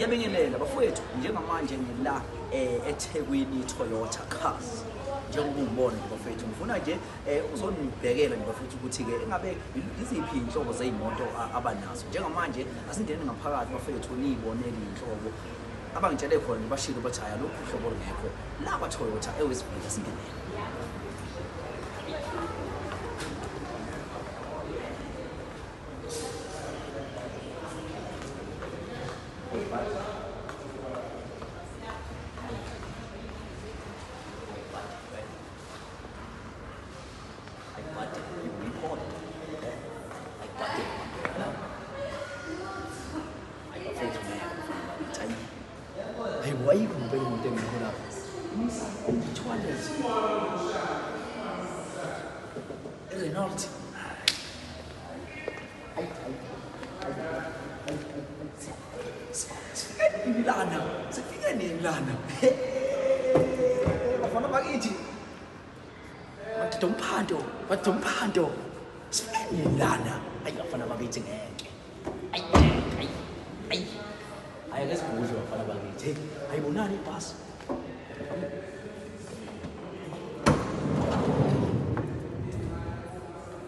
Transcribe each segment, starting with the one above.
Ngiyabingelela bafowethu njengamanje ngila eThekwini Toyota Cars. Njengoba ungibona nje bafowethu ngifuna nje uzonibhekela nje bafowethu ukuthi ke engabe iziphi inhlobo zezimoto abanazo. Njengamanje asingene ngaphakathi bafowethu nibonele inhlobo abangitshele khona bashilo bathi haya lokhu uhlobo lungekho la kwa Toyota ewesibili asingenele. Hey, why you comparing with them? Which one is Renault? Milana, sifike Milana. Bafana bakithi. Batomphando. Sifike Milana. Ayafana bakithi ngeke. Ay lesibuzwe bafana bakithi. Ayibonani ibhasi.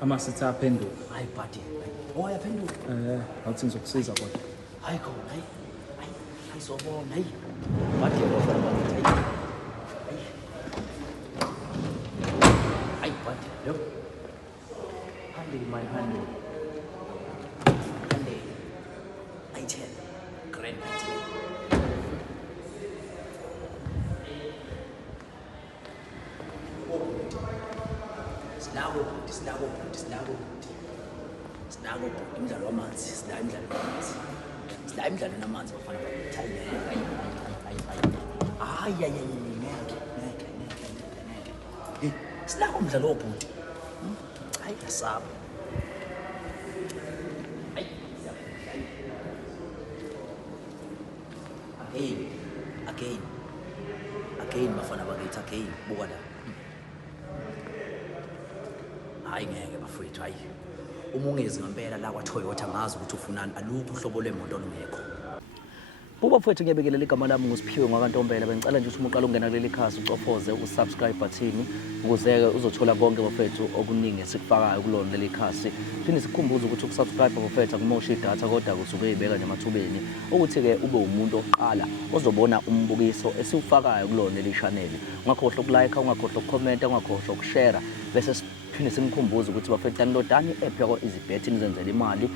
Amasithi aphenduka. Hayi buddy. Yaphenduka. Awuthi ngizokusiza kodwa. Hayi khona, hayi. Ayizobona, hayi. Buddy bafana bakithi. Hayi buddy, yo. Handle my handle. Handle. I tell. Grand idea. Sinako imidlalo wamanzi, sila imidlalo namanzi bafana bakithi. Ngeke. Sinako umdlalo wobhuti. Hayi asaba. Again bafana bakithi again buka la. Hayi ngeke bafowethu hayi. Umungezi ngempela la kwa Toyota ngazi ukuthi ufunani alukho uhlobo lwemoto olungekho. Buba mfowethu ngiyabekelela igama lami nguSiphiwe ngwakantombela bengicela nje ukuthi umuqala ungena kuleli khasi ucofoze usubscribe button ukuze uzothola konke bafowethu okuningi esikufakayo kulona leli khasi. Phinde sikhumbuze ukuthi ukusubscribe bafowethu akumoshi idatha kodwa kusuke uyibeka nje emathubeni ukuthi ke ube umuntu oqala ozobona umbukiso esiwufakayo kulona leli channel. Ungakhohlwa ukulike, ungakhohlwa ukucomment, ungakhohlwa ukushare bese phinde simkhumbuze ukuthi bafowethu downloadani i-app yako EasyBet nizenzele imali.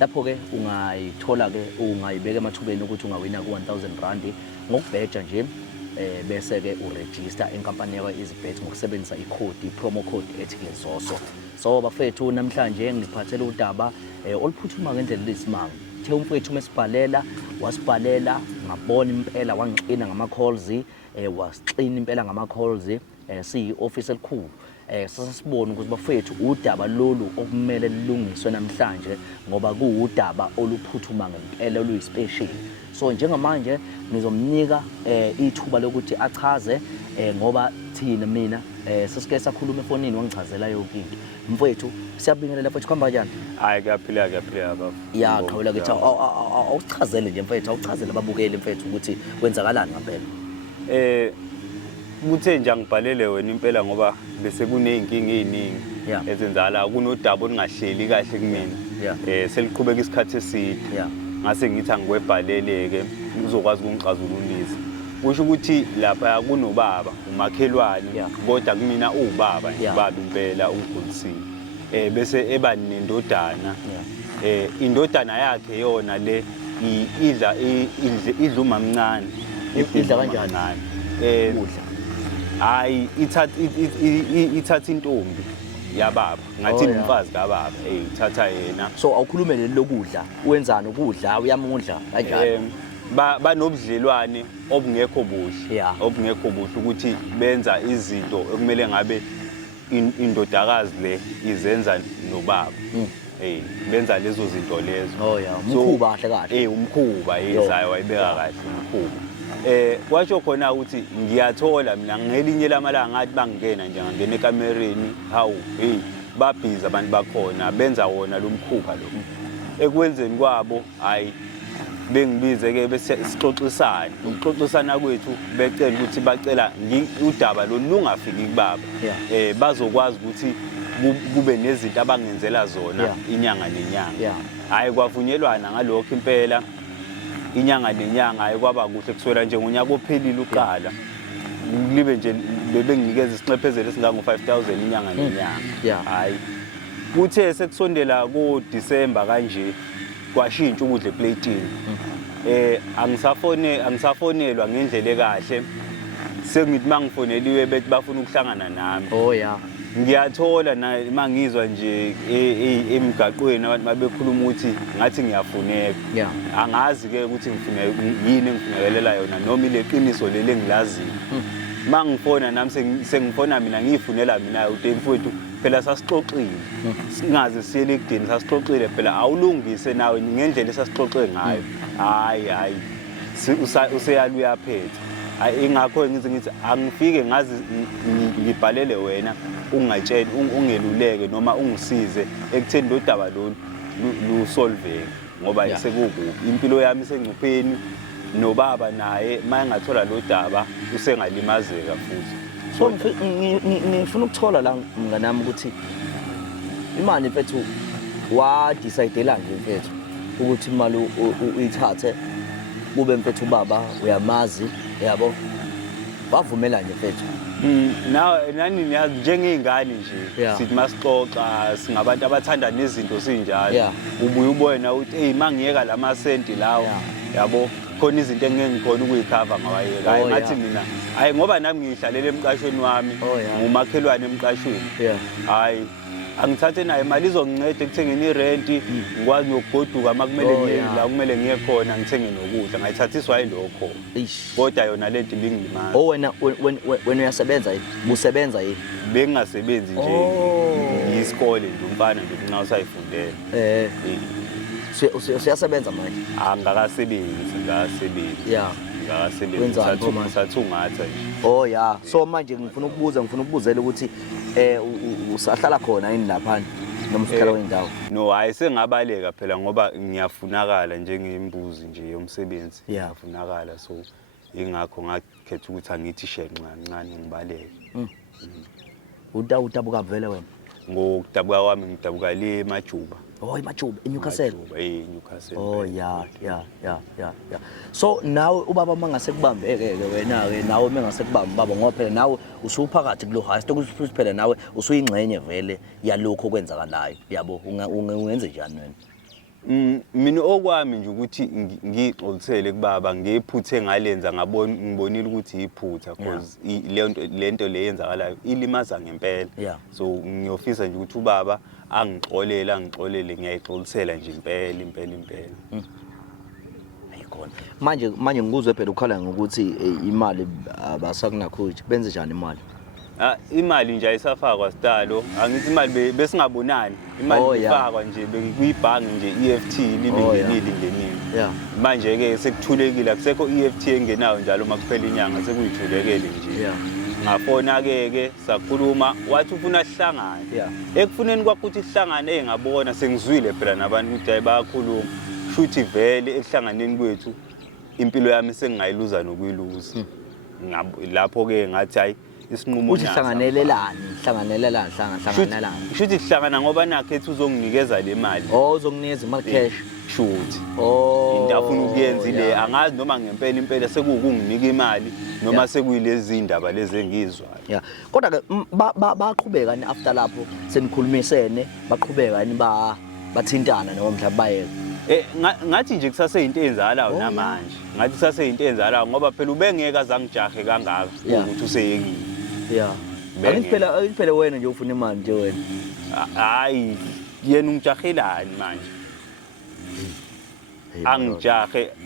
Lapho ke ungayithola ke ungayibeka emathubeni ukuthi ungawina ku R1000 ngokubheja nje bese ke uregister inkampani yakwa EasyBet ngokusebenzisa promo code ethi lezoso. So bafethu namhlanje ngiphathele udaba oluphuthuma ngendlela lesimanga. The umfethu mesibhalela wasibhalela ngabona impela wangixina ngama calls wasixina impela ngama calls siyi office elikhulu. Sasibona ukuthi bafethu udaba lolu okumele lilungiswe namhlanje ngoba kuudaba oluphuthuma ngempela oluyispecial. So njengamanje ngizomnika ithuba lokuthi achaze ngoba thina mina sesike sakhuluma efonini wangichazela yonke into. Mfethu siyabingelela mfethu khamba kanjani? Hayi kuyaphila baba. Ya qhawela ke awuchazele nje mfethu awuchazele ababukeli mfethu ukuthi kwenzakalani ngempela. Kuthe nje ngibhalele wena impela ngoba bese kuneyinkinga eziningi ezenzala kunodaba olungahleli kahle kumina. Seliqhubeka isikhathi eside. Ngase ngithi angiwebhaleleke uzokwazi ukungixazululisa. Kusho ukuthi lapha kunobaba umakhelwane kodwa kumina ubaba ubaba impela ungigolisile. Bese eba nendodana. Indodana yakhe yona le idla umamncane. Idla kanjani? Udla. Hayi ithatha intombi yababa ngathi umfazi kababa ithatha yena. So awukhulumele lokudla wenzani ukudla uyamudla kanjani? Banobudlelwane obungekho buhle ukuthi benza izinto ekumele ngabe indodakazi le izenza nobaba. Benza lezo zinto lezo. Umkhuba kahle. Umkhuba ezayo wayibeka kahle umkhuba. Kwasho khona ukuthi ngiyathola mina ngelinye lamalanga ngathi bangena nje ngangena ekamereni hawu babhiza abantu bakhona benza wona lo mkhuba lo ekwenzeni kwabo hayi bengibize ke bese sixoxisana ukuxoxisana kwethu becela ukuthi bacela udaba lo lungafiki kubaba bazokwazi ukuthi kube nezinto abangenzela zona inyanga nenyanga hayi kwavunyelwana ngalokho impela inyanga nenyanga hayi kwaba kuhle kuswela nje ngonyaka ophelile uqala libe nje bebenginikeza isiqephezelo esingango 5000 inyanga nenyanga hayi kuthe sekusondela ku December kanje kwashintsha ukudla eplatini angisafonelwa ngendlela ekahle sengithi mangifoneliwe bethi bafuna ukuhlangana nami ngiyathola na mangizwa nje emgaqweni abantu babekhuluma ukuthi ngathi ngiyafuneka angazi ke ukuthi ngifuna yini engifunekelela yona noma ile qiniso leli engilaziyo mangifona nami sengifona mina ngiyifunela mina uTemfowethu phela sasixoxile singaze siyele ekudeni sasixoxile phela awulungise nawe ngendlela esasixoxe ngayo hayi useyala uyaphetha ingakho ngithi angifike ngazi ngibhalele wena ungayitsheli ungeluleke noma ungisize ekutheni lo daba lo lusolveke ngoba sekukubi impilo yami sengcupheni nobaba naye mayengathola lo daba usengalimazeka futhi so ngifuna ukuthola la mnganami ukuthi imali mfethu wadecide nje mfethu ukuthi imali uyithathe kube mfethu baba uyamazi yabo bavumela nje mfethu nani niyazi njengezingane nje sithi masixoxa singabantu abathanda nezinto sinjalo ubuye ubona ukuthi hey mangiyeka lamasenti lawo yabo khona izinto engeke ngikhona ukuyikhava ngawayeka hayi ngathi mina hayi ngoba nami ngihlalele emqashweni wami ngumakhelwane emqashweni hayi angithathe naye imali izonginceda ekuthengeni irent ngikwazi nokugoduka makumele ngiye la kumele ngiye khona ngithenge nokudla ngayithathiswa yilokho kodwa yona lento ibingilimaza wena uyasebenza yini usebenza yini bengingasebenzi nje yisikole nje umfana nje nxa usayifundela usiyasebenza manje angakasebenzi ngakasebenzi sathungatha nje so manje ngifuna ukubuzela ukuthi usahlala khona yini lapha noma usikhala wendawo no hayi sengabaleka phela ngoba ngiyafunakala njengembuzi nje yomsebenzi ngiyafunakala so ingakho ngakhetha ukuthi angithi shenqa kancane ngibaleke udabuka vele wena ngokudabuka kwami ngidabuka le eMajuba eMajuba eNewcastle eNewcastle ya so nawe ubaba mangase kubambeke ke wena ke nawe mangase kubamba baba ngoba phela nawe usuphakathi kulo high stock phela nawe usuyingxenye vele yalokho okwenzakalayo yabo ungenze njani wena mina okwami nje ukuthi ngixolisele kubaba ngephuthe ngalenza ngibonile ukuthi iphutha because lento leyenzakalayo ilimaza ngempela so ngiyofisa nje ukuthi ubaba angixolele ngiyayixolisela nje impela ayikhona manje ngikuzwe phela ukhala ngokuthi imali abasakunakho benze njani imali imali nje ayisafakwa sitalo angithi imali besingabonani imali ifakwa nje bekuyibhangi nje EFT lingenile manje ke sekuthulekile akusekho EFT engenayo njalo makuphela inyanga sekuyithulekele nje ngafona ke sakhuluma wathi ufuna sihlangane ekufuneni kwakho ukuthi sihlangane engabona sengizwile phela nabantu ukuthi bayakhuluma shuthi vele ehlanganeni kwethu impilo yami sengingayiluza nokuyiluza lapho ke ngathi hayi isinqumo uthi hlanganelelani shuthi sihlangana ngoba nakhethu uzonginikeza le mali uzonginikeza imali cash shuthi into afuna ukuyenza ile angazi noma ngempela impela sekukunginika imali noma sekuyilezi indaba lezi engizwayo kodwa ke baqhubeka ni after lapho senikhulumisene baqhubeka ni bathintana noma mhlawumbe bayeka ngathi nje kusase into eyenzalayo namanje ngathi kusase into eyenzalayo ngoba phela ubengeka zangijahe kangaka ukuthi useyekile Phela wena nje ufuna imali nje wena hayi yena ungijahelani manje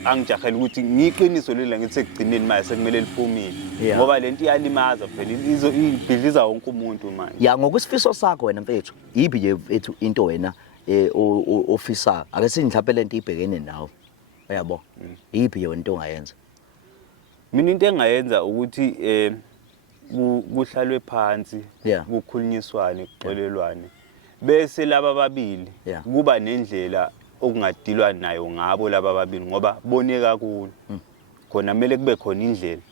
angijahela ukuthi ngiqiniso leli ngithi sekugcineni manje sekumele liphumile ngoba lento iyalimaza phela ibhidliza wonke umuntu manje ngokwesifiso sakho wena mfethu yibi nje mfethu into wena ofisa ake sithi mhlawumbe lento ibhekene nawe uyabo yibi nje into ongayenza mina into engayenza ukuthi kuhlalwe phansi kukhulunyiswane kuxolelwane bese laba babili kuba nendlela okungadilwa nayo ngabo laba ababili ngoba bone kakhulu khona kumele kube khona indlela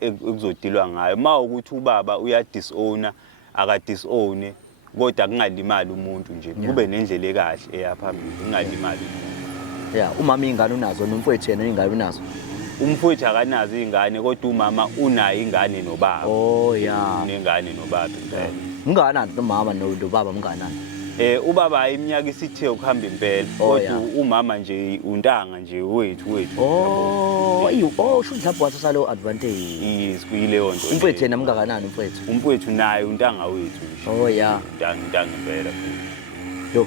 ekuzodilwa ngayo mawukuthi ubaba uyadisown akadisown kodwa kungalimali umuntu nje kube nendlela ekahle eyaphambili kungalimali umama ingane unazo nomfowethu yena ingane unazo umfowethu akanazo izingane kodwa umama unayo ingane nobaba unengane nobaba impela mnganani nomama nobaba mnganani ubaba iminyaka isithe ukuhamba impela kodwa umama nje untanga nje wethu sho mhlawumbe wasalo advantage kuyileyo nto umfowethu yena mngakanani umfowethu naye untanga wethu untanga impela yo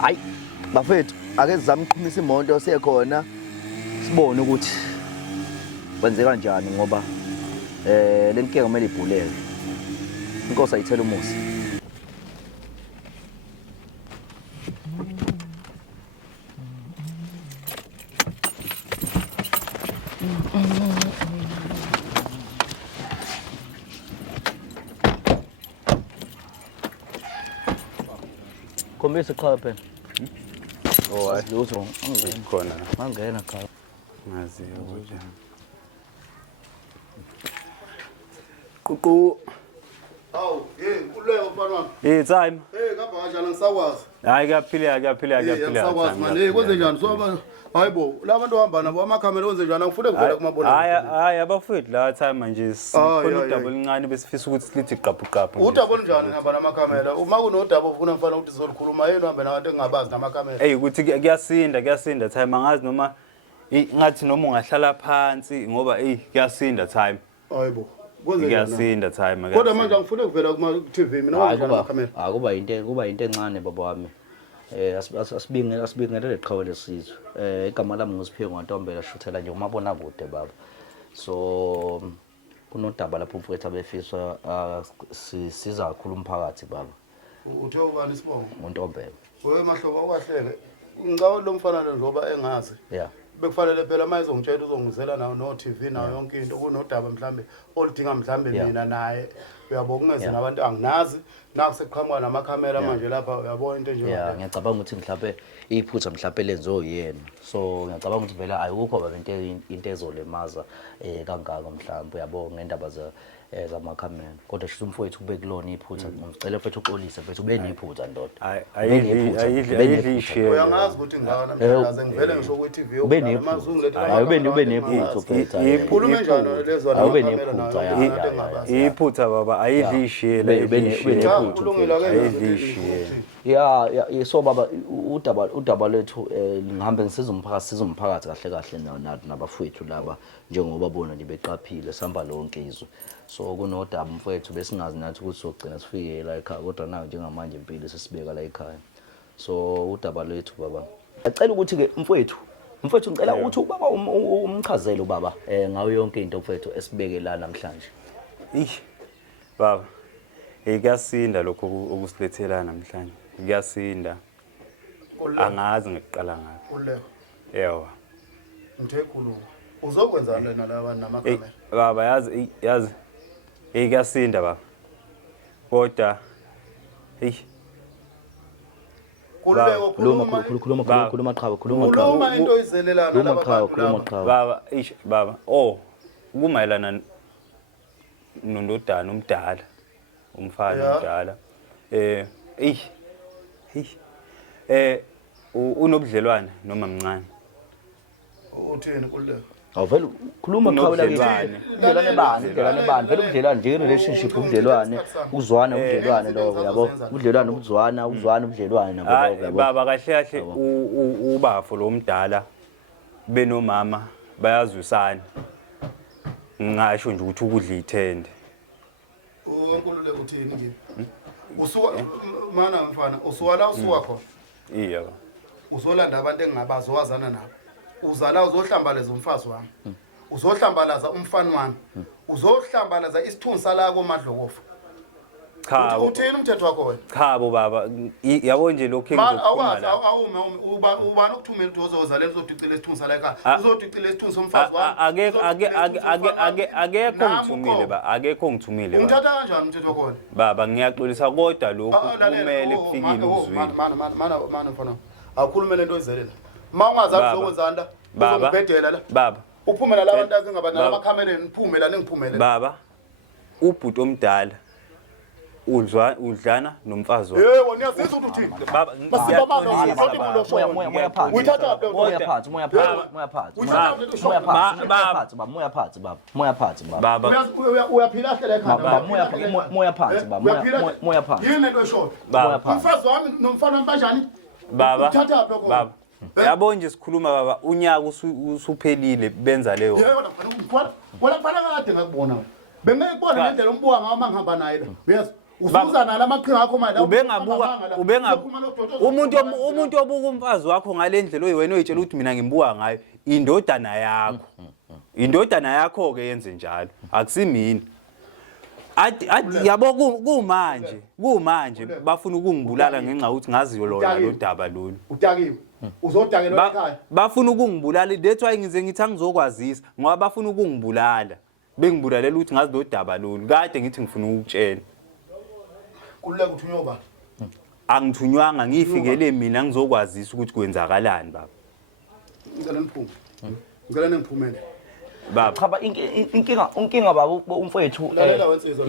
hayi bafethu ake sizame uqhumisa imoto sekhona sibone ukuthi kwenzeka kanjani ngoba lenkinga kumele ibhuleke inkosi ayithela umusi khombisa iqhawe phela lutho khona mangena cha ngazi ukuthi Ququ Hawu, uleyo mfana wami. time. Kapha kanjani ngisakwazi. Hayi kuyaphila. Ngisakwazi manje. Kwenze njani? So hayibo, la bantu hamba nabo amakhamera kwenze njani? Angifune kuvela kumabona. Hayi abafowethu la time manje sikhona udaba oluncane besifisa ukuthi silithi qabhu. Udaba olunjani ngihamba namakhamera? Uma kunodaba ofuna mfana ukuthi sizolukhuluma yena uhambe nabantu engingabazi namakhamera. Ukuthi kuyasinda time angazi noma ngathi noma ungahlala phansi ngoba kuyasinda time. Hayibo. Kuyasinda time. Kodwa manje angifune kuvela kuma TV mina ngihamba namakhamera. Kuba into encane baba wami. Asibingele leqhawe lesizwe. Igama lami nguSiphiwe Ntombela shuthela nje umabona kude baba. So kunodaba lapho umfowethu abefisa sisiza kakhulu umphakathi baba. Uthe ubani sibongo? uNtombela. Wewe mahlobo akwahleke. Ngicela lo mfana njengoba engazi. Bekufanele phela manje uzongitshela uzongizela nawo no TV nayo yonke into kunodaba mhlambe oludinga mhlambe mina naye uyabo kungeze nabantu anginazi nakuseqhamuka namakhamera manje lapha uyabona into nje ngiyacabanga ukuthi mhlambe iphutha mhlambe lenzo yena so ngiyacabanga ukuthi vela ayikho baba into ezolemaza kangaka mhlambe uyabo ngendaba zamakhamera kodwa shithi umfowethu kube kulona iphutha ngicela mfethu uxolise mfethu ube nephutha ndoda ayidli uyangazi ukuthi ngaka namhlanje ngivele ngisho ku TV amazungu lethi ube nephutha mfethu ikhulume njalo lezo namakhamera iphutha baba ayidli ishiyela ube nephutha so baba udaba lethu ngihambe ngisiza umphakathi kahle nabafowethu laba njengoba bona nibeqaphile sihamba lonke izwe so kunodaba mfowethu besingazi nathi ukuthi sogcina sifike la ekhaya kodwa nayo njengamanje impilo sesibeka la ekhaya so udaba lethu baba acela ukuthi ke mfowethu ngicela ukuthi ubaba umchazele ubaba ngayo yonke into mfowethu esibeke la namhlanje baba kuyasinda lokho okusilethela namhlanje kuyasinda angazi ngiqala ngaphi uleyo ngithe khulu uzokwenza lena laba namakhamera baba yazi kuyasinda baba kodwa khuluma qhawe into izelelana laba baba kumayelana nondodana omdala umfana omdala unobudlelwane noma mncane uthini kuleyo awuvela khuluma qhawe la kithi ubudlelwane bani vele ubudlelwane nje relationship ubudlelwane ukuzwana ubudlelwane lo yabo ubudlelwane ubudlelwane nabo yabo baba kahle ubafo lo mdala benomama bayazwisana ngisho nje ukuthi ukudla ithende onkululeko uthini ngibe usuka mana mfana usuka la usuka khona uzolanda abantu engingabazi owazana nabo uzala uzohlambalaza umfazi wami uzohlambalaza umfana wami uzohlambalaza isithunzi sala koMadlokofu Cha. Uthini umthetho wakho wena? Cha bo baba. Yabo nje lokho engizokhuluma la. Ubani ukuthumela uDozoza lelo uzodicila isithunzi la ekhaya. Uzodicila isithunzi somfazi wami. Akekho ngithumile ba. Akekho ngithumile ba. Ungithatha kanjani umthetho wakho wena? Baba ngiyaxolisa kodwa lokho kumele kufikile uzwini. Mana mfana. Awukhulume lento oyizelela. Mawungazazi zokwenzani la? Uzongibhedela la. Baba. Uphumela la bantu akhe ngaba nalamakhamereni uphume la ningiphumele. Baba. Ubhuti omdala udlana nomfazi wakhe. Yebo niyazizwa ukuthi uthini? Baba Moya phansi. Uyithatha Moya phansi. Moya phansi baba. Moya phansi baba. Baba. Uyaphila hle la ekhanda. Moya phansi baba. Moya phansi. Yini lento eshort? Baba. Umfazi wami nomfana wami kanjani? Baba. Uthatha lokho. Baba. Yabo nje sikhuluma baba unyaka usuphelile benza leyo. Yebo wena mfana kade ngakubona. Bengekubona ngendlela umbuka ngawo mangihamba naye la. Uyazi? Usuza nala amaqhinga akho manje. Umuntu obuka umfazi wakho ngalendlela oyiwena oyitshela ukuthi mina ngimbuka ngayo indodana yakho. Indodana yakho ke yenze njalo. Akusimini. Athi yabo kumanje bafuna ukungibulala ngenxa ukuthi ngaziyo lona lo daba lolu. Udakiwe. Uzodakelwa ekhaya. Bafuna ukungibulala that's why ngize ngithi angizokwazisa ngoba bafuna ukungibulala. Bengibulalela ukuthi ngazi lo daba lolu. Kade ngithi ngifuna ukutshela. Kululeka uthunywa ba. Angithunywanga ngifikele mina ngizokwazisa ukuthi kwenzakalani baba. Ngicela niphume. Ngicela ningiphumele. Baba. Cha inkinga baba umfowethu. Lalela wensizwa.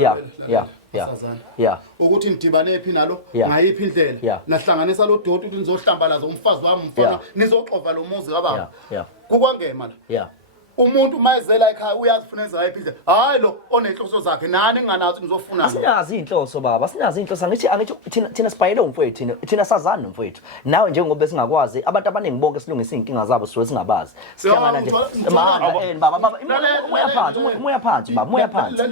Yeah. Ukuthi nidibane phi nalo Yeah. ngayiphi indlela. Yeah. Nahlanganisa lo doti ukuthi nizohlambalaza umfazi wami mfana nizoxova lo muzi kababa. Yeah. Kukwangema la. Yeah. Umuntu mayezela ekhaya uyazifuneza ngayiphi indlela. Hayi lo onenhloso zakhe nani nganathi ngizofuna. Asinazi inhloso baba, asinazi inhloso. Angithi thina sibhayele umfowethu, thina sazana nomfowethu. Nawe njengoba singakwazi, abantu abaningi bonke silungisa inkinga zabo siwe singabazi. Sihlangana nje. Baba, moya phansi baba, moya phansi.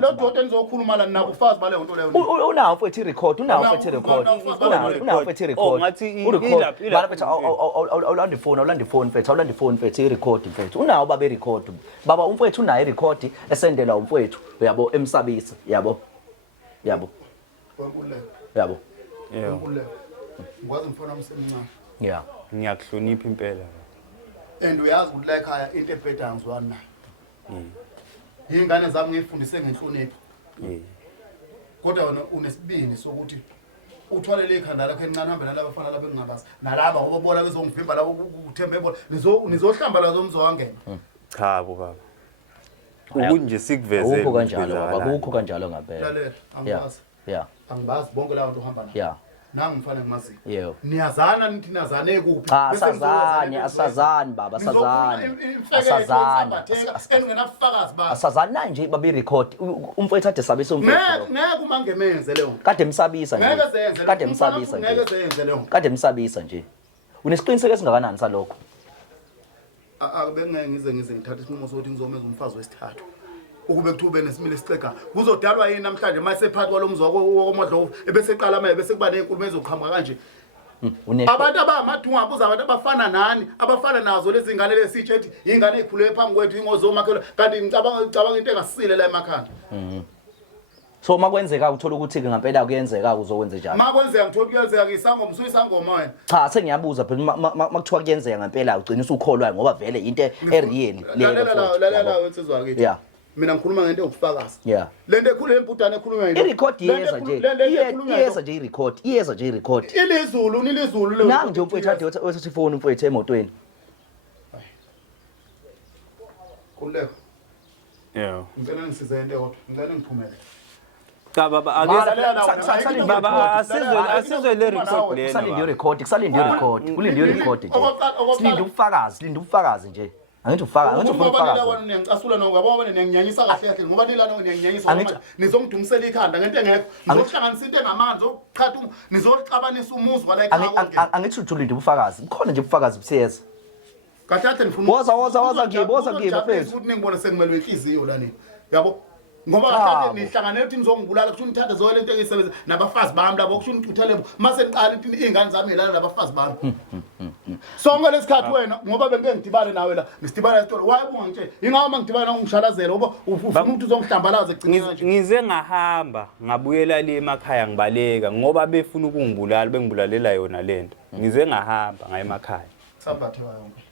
Lo doti enizokhuluma la nabo ufazi bale nto leyo. Unawo mfowethu i-record, unawo mfowethu i-record. Unawo mfowethu i-record. Bala bethu awulanda ifone mfethu i-record mfethu. Unawo baba i-record. Baba umfowethu unayo i-record esendela umfowethu uyabo emsabisa yabo. Yebo. Ngikwazi mfana umsemncane. Yeah. Ngiyakuhlonipha impela. And uyazi ukuthi la ekhaya into ebheda ngizwana nayo. Ingane zami ngifundise ngenhlonipho. Kodwa wena unesibindi sokuthi uthwalele ikhanda lakho encane hambe nalabo bafana laba engingabazi. Nalaba ngoba bona bezongivimba labo uthembe bona nizohlamba la zomzo wangena. Cha bo baba. Ukunje sikuvezele. Ukho kanjalo baba, ukho kanjalo ngempela. Lalela, angibazi. Yeah. Angibazi bonke labo uhamba nabo. Yeah. Nangi mfana ngimazi. Yebo. Niyazana nithi nazane kuphi? Asazani baba, asazani. Engenafakazi ba. Asazani nje babe record. Umfowethu ade sabisa umfowethu. Ngeke umangemenze leyo. Kade emsabisa nje. Ngeke zenze. Kade emsabisa nje. Ngeke zenze leyo. Kade emsabisa nje. Unesiqiniseko esingakanani salokho? Akubengeke ngize ngithatha isinqumo sokuthi ngizomeza umfazi wesithathu. Ukube kuthiwe nesimile sicega kuzodalwa yini namhlanje mayesephathi kwalomzi wokomodlo ebese eqala maye bese kuba nenkulumo ezoqhamuka kanje. Abantu abamathunga abuza abantu abafana nani abafana nazo lezi ingane lesitshethi ingane ekhulele phambi kwethu ingozomakhelwa kanti ngicabanga into engasile la emakhanda. So makwenzeka uthola ukuthi ke ngempela kuyenzeka uzokwenza njani? Makwenzeka ngithola kuyenzeka ngisangoma usuyisangoma wena. Cha sengiyabuza phela makuthiwa kuyenzeka ngempela ugcina usukholwa ngoba vele into ereal leyo. Lalela wensizwa akithi. Yeah. Mina ngikhuluma ngento yokufakaza. Yeah. Lento ekhulu lemputane ekhulunywa yini? I-record iyeza nje. Iyeza nje i-record. Iyeza nje i-record. Ilizulu nilizulu le. Nangi nje umfowethu ade wethatha ifoni umfowethu emotweni. Kuleko. Yeah. Ngicela ngisize into kodwa. Ngicela ngiphumele. Cha baba asizwe le record lena. Kusalinde record, kusalinde record. Kulinde record nje. Silinde ubufakazi nje. Angithi ufaka ubufakazi. Ngicasula no ngiyabona niyanginyanyisa kahle kahle ngoba nilana niyanginyanyisa ngoba nizongidumisela ikhanda ngento engekho. Nizohlanganisa into engamanzi oqhatha nizoxabanisa umuzi wala ekhaya. Angithi uthulinde ubufakazi. Bukhona nje ubufakazi busiyeza. Kahle kahle nifuna woza kimi mfethu. Ukuthi ningibone sengimelwe inhliziyo la nini. Yabo ngoba kahle nihlangane uthi nizongibulala kusho nithathe zonke lento engisebenza nabafazi bami labo kusho nithuthele mase niqala izingane zami ngilana nabafazi bami sonke lesikhathi wena ngoba bengeke ngidibane nawe la ngisidibana esitolo wayebungangitshela ingawa mangidibana ngishadazela ngoba ufuna ukuthi uzongihlambalaza egcineni kanje ngize ngahamba ngabuyela le emakhaya ngibaleka ngoba befuna ukungibulala bengibulalela yona lento ngize ngahamba ngaye emakhaya sambathe wayonke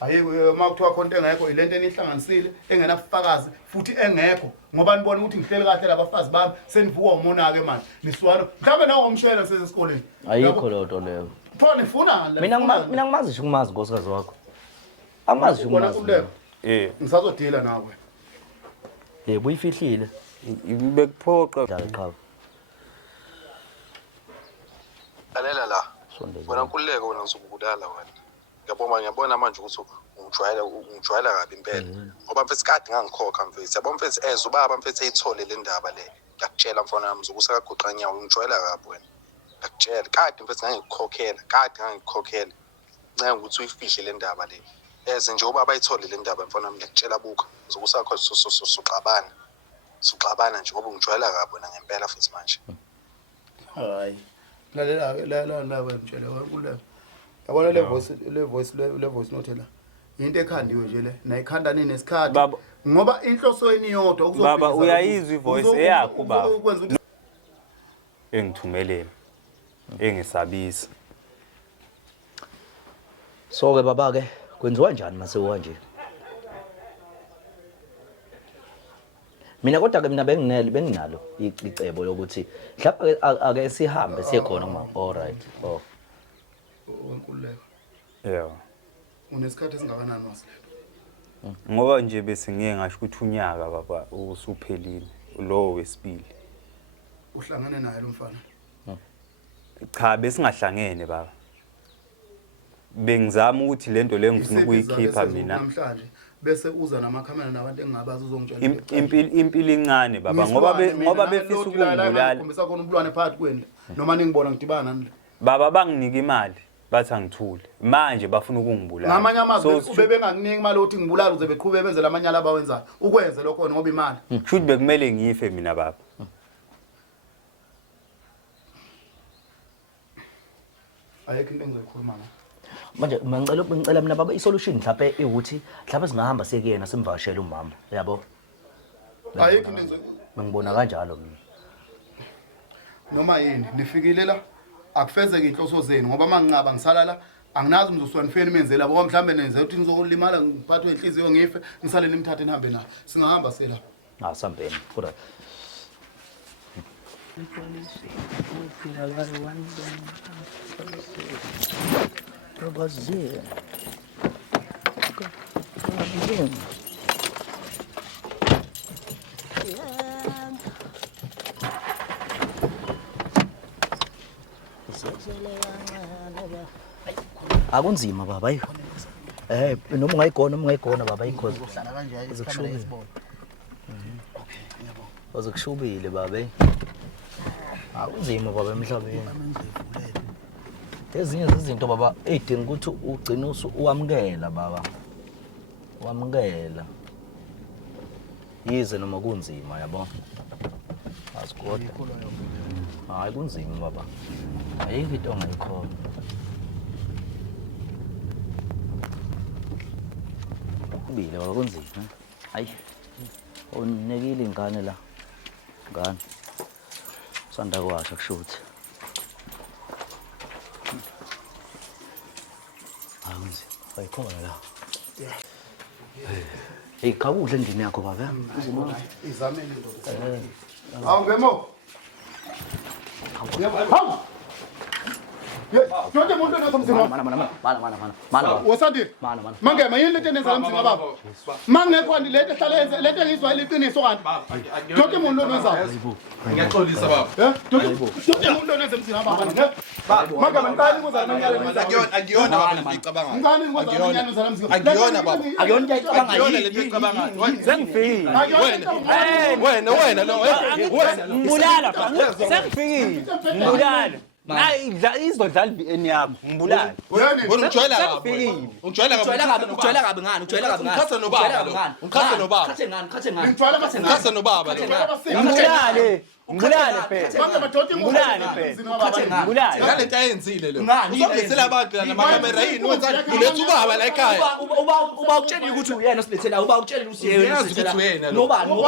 ayike makuthiwa khona engekho ilento enihlanganisile engenafakazi futhi engekho ngoba nibona ukuthi ngihleli kahle labafazi bami senivuka umona ke manje niswana mhlawumbe nawo umshela sesesikoleni ayikho lonto leyo pho nifuna mina ngimazi nje ukumazi nkosikazi wakho angimazi nje ukumazi ngisazodila nawe yebo uyifihlile bekuphoqa qha lalela la wena nkululeko wena ngizokubulala wena ngiyabona manje ukuthi ungijwayela kabi impela ngoba mfethu kade ngangikhokha mfethu yabo mfethu ubaba mfethu eyithole le ndaba le ngiyakutshela mfana wami zokusa kaguqa nyawo ungijwayela kabi wena ngiyakutshela kade mfethu ngangikukhokhela ncenga ukuthi uyifihle le ndaba le eze nje ubaba ayithole le ndaba mfana wami ngiyakutshela buka zokusa khona soxabana nje ngoba ungijwayela kabi wena ngempela futhi manje hayi lalela wena mtshela wenkululeko yabona le voice note la into ekhandiwe nje le nayikhanda nini nesikhathi ngoba inhloso yeniyodwa ukuzobika baba uyayizwa ivoice eyakho baba engithumelele engisabisa so ke baba ke kwenziwa kanjani mase kanje mina kodwa ke mina benginalo icebo lokuthi mhlawumbe ake sihambe siye khona uma all right wenkululeko yeah unesikhathi esingakanani wasilelo ngoba nje bese ngeke ngasho ukuthi unyaka baba usuphelile lo wesibili uhlangane naye lo mfana cha besingahlangene baba bengizama ukuthi lento le ngifuna ukuyikhipha mina namhlanje bese uza namakhamera nabantu engingabazi uzongitshela impilo incane baba ngoba befisa ukungibulala khombisa khona ubulwane phakathi kwendle noma ningibona ngidibana nani baba banginika imali bathi angithule manje bafuna ukungibulala ngamanye amazwi ube bengakuniki imali ukuthi ngibulala uze beqhubeke benze lamanyala abawenzayo ukwenze lokho ngoba imali kusho bekumele ngife mina baba ayekho into engizoyikhuluma ngayo manje ngicela mina baba isolution mhlawumbe ukuthi mhlawumbe singahamba sekuyena simvashele umama yabo ayekho into ngibona kanjalo mina noma yini nifikile la akufezeke inhloso zenu ngoba mangingaba ngisalala anginazi mzoswanifeni menzela ngoba mhlambe nenze ukuthi nizolimala ngiphathwe inhliziyo ngife ngisale nimthathe nihambe naye singahamba sela sambeni kodwa akunzima baba ayi noma ungayigona baba ayikhozi uhlala kanjani izikushubile okay ngiyabona uzikushubile baba akunzima baba emhlabeni ezinye izinto baba edinga ukuthi ugcine uamkela baba uamkela yize noma kunzima yabo asikodwa hayi kunzima baba ayikho into ongayikhona kubile baba kunzima hayi unikile ingane la ngane sanda kwasha kushuthi akunzima ayikhona la hey khawudle endlini yakho baba izameni into awungemo hawu Jonke umuntu oneza mzimba. Mana. Wosandi. Mana. Mangema yini lento eneza mzimba baba? Mangekho lento ehlala yenze lento engizwa iqiniso kanti. Jonke umuntu oneza. Ngiyaxolisa baba. Jonke umuntu oneza mzimba baba ne? Mangema ngani kuza nanyalo akuyona baba ngicabanga. Ngani kuza nanyalo zala mzimba. Akuyona baba. Akuyona icabanga akuyona lento icabanga. Sengifile. Wena lo. Mbulala. Sengifile. Mbulala. Nayi izodlala iVN yakho ngibulala. Wena ungijwayela kabi. Ungijwayela kabi. Ujwayela kabi ngani? Ungikhatha nobaba. Ungikhatha nobaba. Khathe ngani? Ungikhatha nobaba. Ngibulale phela. Ngibulale phela. Ngibulale. Ngalento ayenzile lo. Uzongizela abantu la namakamera yini wenzani? Uletha ubaba la ekhaya. Uba utshela ukuthi uyena silethela, uba utshela ukuthi uyena silethela. Nobani?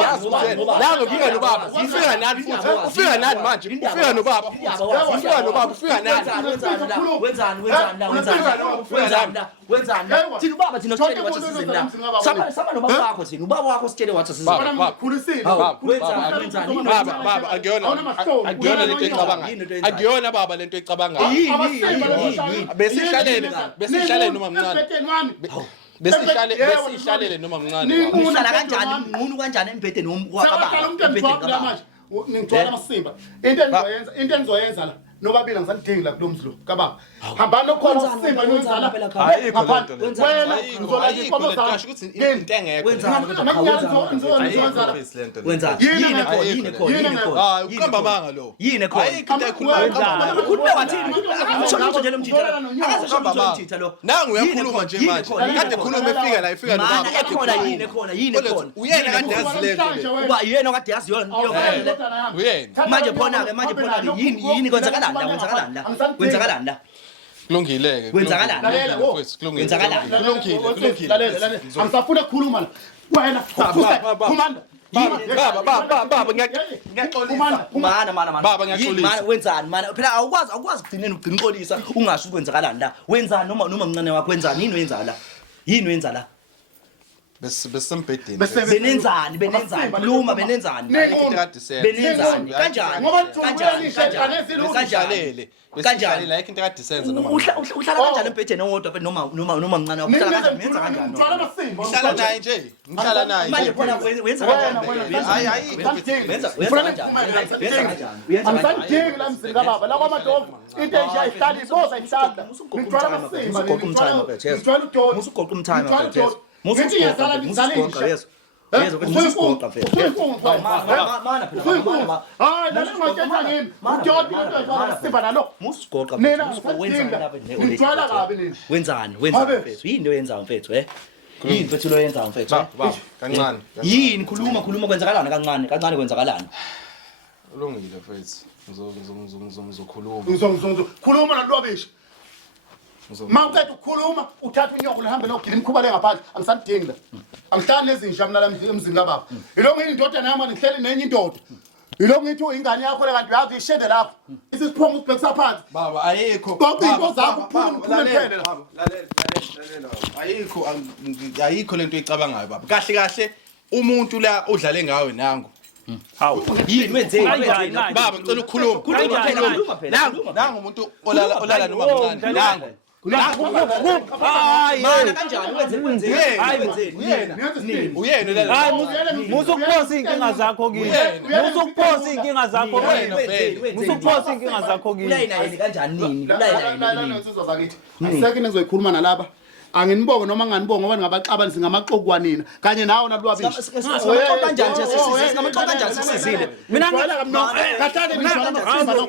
La ngifika nobaba. Ufika nani futhi? Ufika nani manje? Ufika nobaba. Ufika nobaba. Ufika nani? Wenzani? Thina ubaba thina sitshele wathi sizini la. Sama nobaba wakho thina. Ubaba wakho sitshele wathi sizini. Wenzani? Baba akuyona lento ecabangayo. Akuyona baba lento ecabangayo. Besihlalele noma mncane. Besihlalele noma mncane. Uhlala kanjani? Ngunu kanjani embhedeni wakababa? Embhedeni kababa. Ngigcwala amasimba. Into enizoyenza la. Nobabili ngisanidingi la kulo mzulu kababa. Hambani okhona amasimba niyenza la. Ayikho lento. Wena ngizola inkomo zakho. Ukuthi into engekho. Wenzani? Yini khona? Hayi uqamba manga lo. Yini khona? Ayikho into ekhulumayo. Ukhuluma wathini? Akasho nje lo mjitha lo. Akasho nje lo mjitha lo. Nangu uyakhuluma nje manje. Kade khuluma efika nobaba. Mana ekhona yini khona? Uyena kade yazi lento. Uba yena kade yazi yona. Uyena. Manje khona ke yini kwenzakalani la? Kulungile ke. Lalela. Angisafuna ukukhuluma la. Wena khumanda. Baba ngiyaxolisa. Baba ngiyaxolisa. Wenzani mana? Phela awukwazi ugcina uxolisa ungasho ukwenzakalani la. Wenzani noma mncane wakho wenzani? Yini wenza la? Besembedeni. Benenzani? Khuluma benenzani? Benenzani? Kanjani? Kanjani la into kade senza noma. Uhlala kanjani embhedeni owodwa noma mncane wakho? Uhlala kanjani? Menza kanjani? Ngihlala naye nje. Ngihlala naye. Manje khona wenza kanjani? Hayi Angisadingi la mzini kababa la kwamadovu. Into enje ayihlali iboza ihlala. Ngigcwala amasimba. Ngigcwala udodo. Musugoqa umthamo mfethu. Ngithi yazala ngizalisha. Yezo ukuthi musugoqa mfethu. Mana phela. Hayi la ngakhetha ngini. Udodo into ezala simba nalo. Musugoqa mfethu. Ngigcwala kabi nini? Wenzani mfethu? Yini oyenzayo mfethu Yini mfethu lo yenzayo mfethu kancane. Yini khuluma kwenzakalani kancane kwenzakalani? Ulungile mfethu. Ngizokhuluma. Khuluma nalobisha. Mawuqeda ukukhuluma uthatha unyoko lihambe logila imkhubale ngaphandle angisadingi la. Angihlali nezinja mina la emzini kababa. Yilo ngini indoda nami ngihleli nenye indoda. Yilo ngithi ingane yakho le kanti uyazi ishede lapho. Isisiphongo usibhekisa phansi. Baba ayikho. Konke into zakho uphuma phela la. Lalela. Ayikho lento ecabangayo baba. Kahle umuntu la udlale ngawe nangu. Hawu yini wenzeni baba ngicela ukukhuluma nangu umuntu olala noma mncane nangu mana kanjani wenzeni uyena hayi musukuphosa inkinga zakho kini musukuphosa inkinga zakho kini ulayina yini kanjani nini ulayina yini insizwa zakithi asekho nizoyikhuluma nalaba anginibonge noma nganibonge ngoba ngabaxabani singamaxoku nina kanye nawe nalwabishi singaxoxa kanjani singaxoxa kanjani sisizile mina kahlale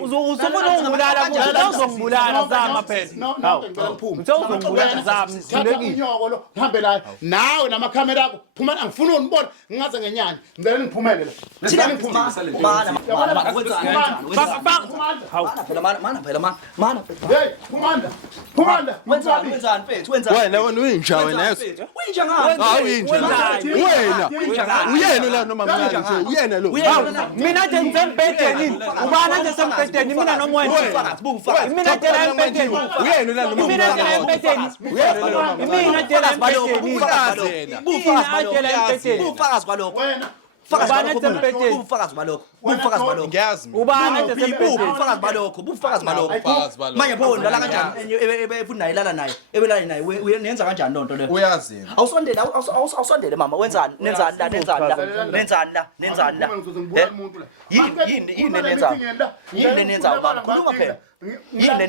usufuna ungibulala uzongibulala zama phela uzongibulala zama sithulekile unyoko lo hambe la nawe namakhamera akho phuma angifuni unibona ngingaze ngenyanya ngicela niphumele la thina mana mana hey khumanda wenzani mfethu wena uyinja wena uyinja ngani uyena la noma mncane nje uyena lo mina nje ngisembhedeni ubana nje sembhedeni mina noma wena mina nje la embhedeni uyena la noma mina nje la embhedeni mina nje la embhedeni bufakazi balokho bufakazi balokho ngiyazi ubana nje sembhedeni bufakazi balokho manje pho ndala kanjani ebefuna nayilala naye ebelala naye uyenza kanjani lonto le uyazi awusondele mama wenzani nenzani la yini nenzayo baba khuluma phela yini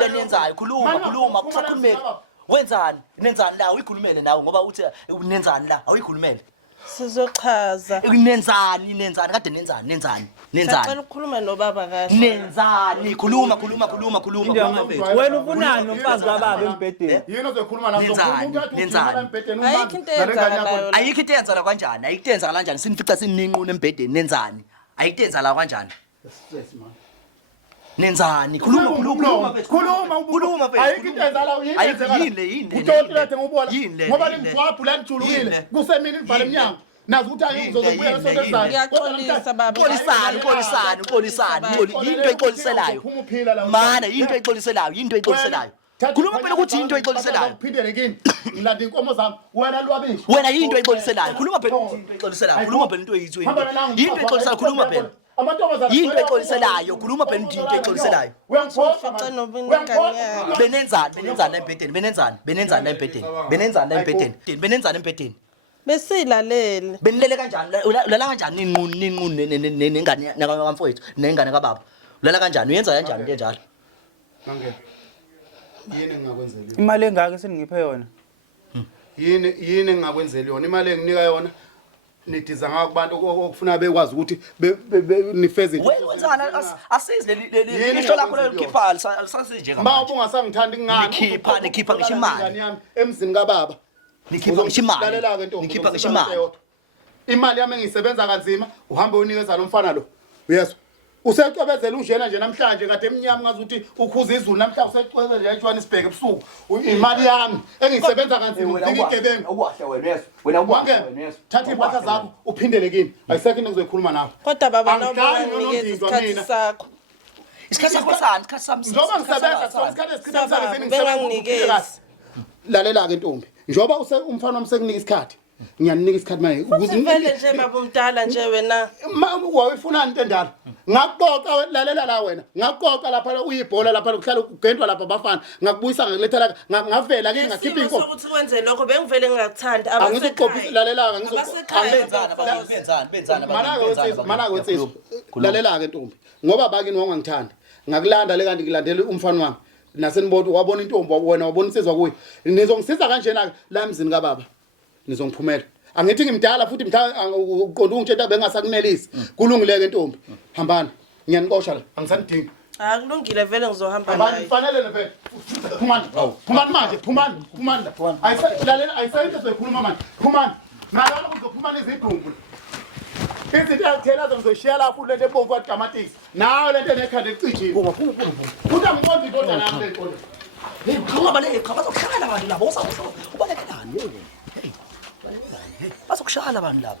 nenzayo khuluma kusakhulumeka wenzani nenzani la uyikhulumele nawe ngoba uthi nenzani la awuyikhulumele Sizochaza. Nenzani kade nenzani. Sacela ukukhuluma nobaba kahle. Nenzani khuluma. Wena ufunani nomfazi kababa embhedeni? Yini ozokhuluma nazo? Nenzani. Ayikho into eyenzakalayo. Ayikho into eyenzala kanjani? Ayikho into eyenzala kanjani? Sinifica sininquna embhedeni nenzani? Ayikho into eyenzala kanjani? Nenzani? Khuluma mfethu. Ayikho into ezala Yini. Utotilete ngobola. Ngoba limjwabhu la njulukile. Kusemini ivale eminyango. Nazi ukuthi ayikuzokubuya ngesonto elizayo. Ngiyaxolisa baba. Xolisani. Into exoliselayo. Mana into exoliselayo. Khuluma phela ukuthi into exoliselayo. Uphindele kini. Ngilanda inkomo zami. Wena lwabisho. Wena into exoliselayo. Khuluma phela ukuthi into exoliselayo. Khuluma phela into eyithu. Into exoliselayo khuluma phela. Into exoliselayo. Khuluma phela into exoliselayo. Ufica nobuningani yakho. Benenzani embhedeni. Besilalele. Benilele kanjani? Ulala kanjani ninquni nengane yakamfowethu nengane kababa? Ulala kanjani? Uyenza kanjani into enjalo? Ngangena. Yini engingakwenzela yona? Imali engaka seningiphe yona? Yini engingakwenzela yona? Imali enginika yona nidiza ngako kubantu okufuna bekwazi ukuthi nifeze Wenzani asize leli isho lakho lokukhipha sasije ngamanje. Ba ubungasangithandi ngani? Nikhipha ngisho imali. Emzini kababa. Nikhipha ngisho imali. Lalela ke ntombi. Nikhipha ngisho imali. Imali yami engisebenza kanzima uhambe unikeza lo mfana lo. Yeso. Usecebezela unjena nje namhlanje kade eminyama ngazi ukuthi ukhuza izulu namhlanje usecebezela nje eJohannesburg ebusuku. Imali yami engisebenza kanzima uzigebengu. Ukwahle wena yeso. Wena ukwahle wena yeso. Thatha impahla zakho uphindele kini. Ayisekho into engizoyikhuluma nawe. Kodwa baba nawunikeza isikhathi sakho. Isikhathi sakho sani? Isikhathi sami. Njoba ngisebenza so isikhathi esichitha sakhe benganginikezi. Lalela ke ntombi. Njoba umfana wami sekunika isikhathi. Ngiyanika isikhathi manje Futhi vele nje baba umdala nje wena. Wawufuna into endala. Ngakuqoqa lalela la wena. Ngakuqoqa lapha uyibhola lapha ukuhlala ugentwa lapha abafana. Ngakubuyisa ngakulethela ngavela ke ngakhipha inkomo. Ukuthi wenze lokho bengivele ngikuthandi Angizoqophisa lalela Benzani mana kwetsizwa. Lalela ke ntombi. Ngoba bakini wangangithanda. Ngakulanda le kanti ngilandele umfana wami. Nasenibona wabona intombi wena wabona insizwa kuyo. Nizongisiza kanjena la emzini kababa. Nizongiphumela. Angithi ngimdala futhi uqonda ungitshela bengasakunelisi. Kulungileke ntombi. Hambani. Ngiyanixosha la. Angisanidingi. Kulungile vele ngizohamba naye. Abantu fanele vele. Phumani manje, phumani la. Ayisayinto soyikhuluma manje. Phumani. Nalana uzophumana izidumbu. Izinto ezithela zizoshiya lapho lento ebomvu kaDamatisi. Nawe lento enekhanda ecijile. Uthi angiqondi indoda nami le nkonzo. Bazokushayela abantu labo ubalekani yini? Bazokushayela abantu labo.